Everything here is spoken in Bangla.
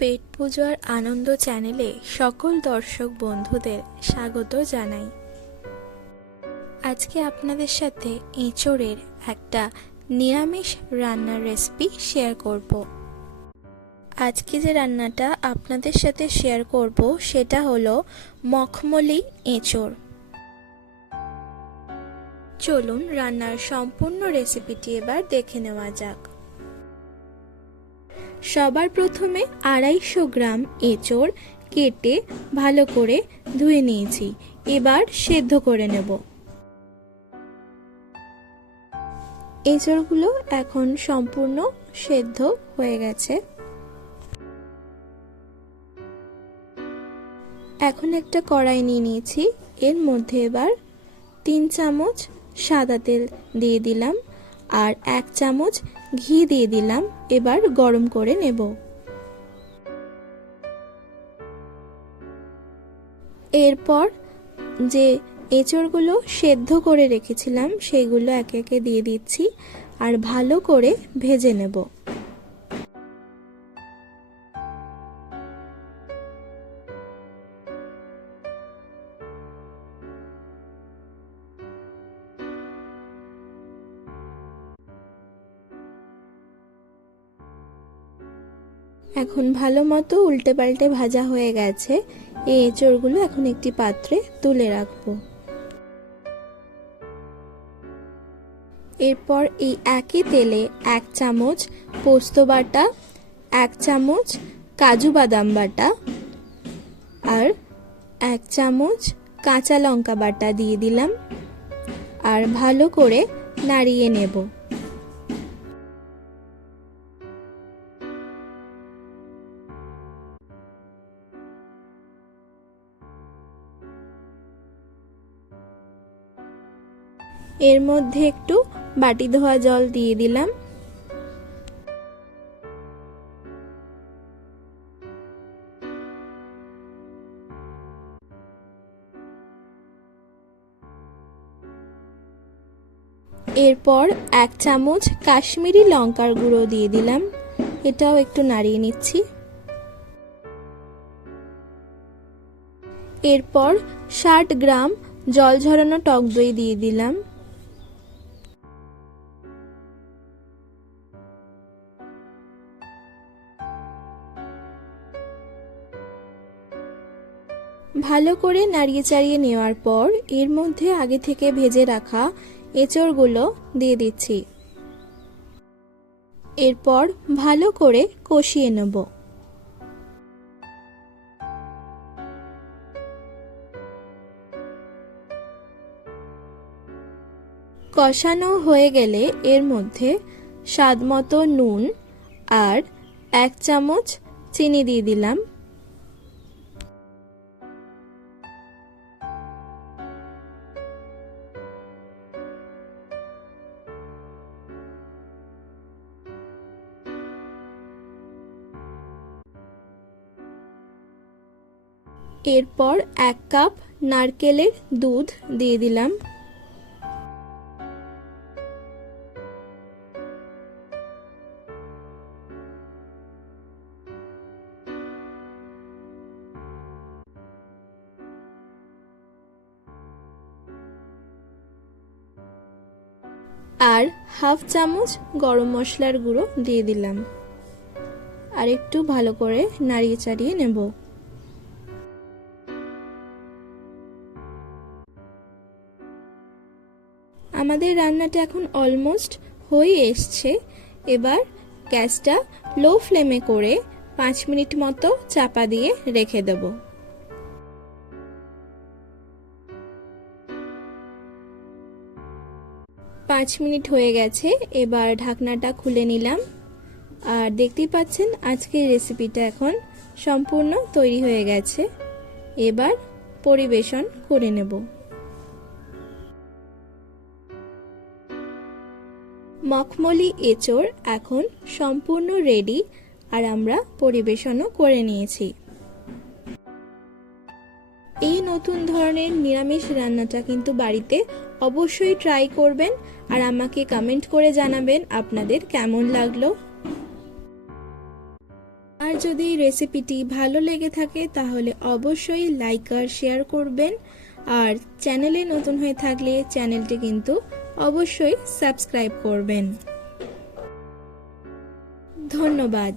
পেট পুজোর আনন্দ চ্যানেলে সকল দর্শক বন্ধুদের স্বাগত জানাই। আজকে আপনাদের সাথে এঁচোড়ের একটা নিরামিষ রান্নার রেসিপি শেয়ার করব। আজকে যে রান্নাটা আপনাদের সাথে শেয়ার করব সেটা হলো মখমলি এঁচোড়। চলুন রান্নার সম্পূর্ণ রেসিপিটি এবার দেখে নেওয়া যাক। সবার প্রথমে 250 গ্রাম এঁচোড় কেটে ভালো করে ধুয়ে নিয়েছি। এবার সেদ্ধ করে নেব। এঁচোড়গুলো এখন সম্পূর্ণ সেদ্ধ হয়ে গেছে। এখন একটা কড়াই নিয়ে নিয়েছি। এর মধ্যে এবার 3 চামচ সাদা তেল দিয়ে দিলাম আর 1 চামচ ঘি দিয়ে দিলাম। এবার গরম করে নেব। এরপর যে এঁচোড়গুলো সেদ্ধ করে রেখেছিলাম সেগুলো একে একে দিয়ে দিচ্ছি আর ভালো করে ভেজে নেব। এখন ভালো মতো উল্টে পাল্টে ভাজা হয়ে গেছে। এই এঁচোড়গুলো এখন একটি পাত্রে তুলে রাখবো। এরপর এই একই তেলে 1 চামচ পোস্ত বাটা, 1 চামচ কাজু বাদাম বাটা আর 1 চামচ কাঁচা লঙ্কা বাটা দিয়ে দিলাম আর ভালো করে নাড়িয়ে নেব। এর মধ্যে একটু বাটি ধোয়া জল দিয়ে দিলাম। এরপর 1 চামচ কাশ্মীরি লঙ্কার গুঁড়ো দিয়ে দিলাম। এটাও একটু নাড়িয়ে নিচ্ছি। এরপর 60 গ্রাম জল ঝরানো টক দই দিয়ে দিলাম। ভালো করে নাড়িয়ে চাড়িয়ে নেওয়ার পর এর মধ্যে আগে থেকে ভেজে রাখা এঁচোড়গুলো দিয়ে দিচ্ছি। এরপর ভালো করে কষিয়ে নেব। কষানো হয়ে গেলে এর মধ্যে স্বাদমতো নুন আর 1 চামচ চিনি দিয়ে দিলাম। এরপর 1 কাপ নারকেলের দুধ দিয়ে দিলাম। আর হাফ চামচ গরম মশলার গুঁড়ো দিয়ে দিলাম আর একটু ভালো করে নাড়িয়ে চাড়িয়ে নেব। আমাদের রান্নাটা এখন অলমোস্ট হয়ে এসছে। এবার গ্যাসটা লো ফ্লেমে করে 5 মিনিট মতো চাপা দিয়ে রেখে দেব। 5 মিনিট হয়ে গেছে। এবার ঢাকনাটা খুলে নিলাম আর দেখতেই পাচ্ছেন আজকের রেসিপিটা এখন সম্পূর্ণ তৈরি হয়ে গেছে। এবার পরিবেশন করে নেব। মখমলি এঁচোড় এখন সম্পূর্ণ রেডি আর আমরা পরিবেশনও করে নিয়েছি। এই নতুন ধরনের নিরামিষ রান্নাটা কিন্তু বাড়িতে অবশ্যই ট্রাই করবেন আর আমাকে কমেন্ট করে জানাবেন আপনাদের কেমন লাগলো। আর যদি রেসিপিটি ভালো লেগে থাকে তাহলে অবশ্যই লাইক আর শেয়ার করবেন, আর চ্যানেলে নতুন হয়ে থাকলে চ্যানেলটি কিন্তু অবশ্যই সাবস্ক্রাইব করবেন। ধন্যবাদ।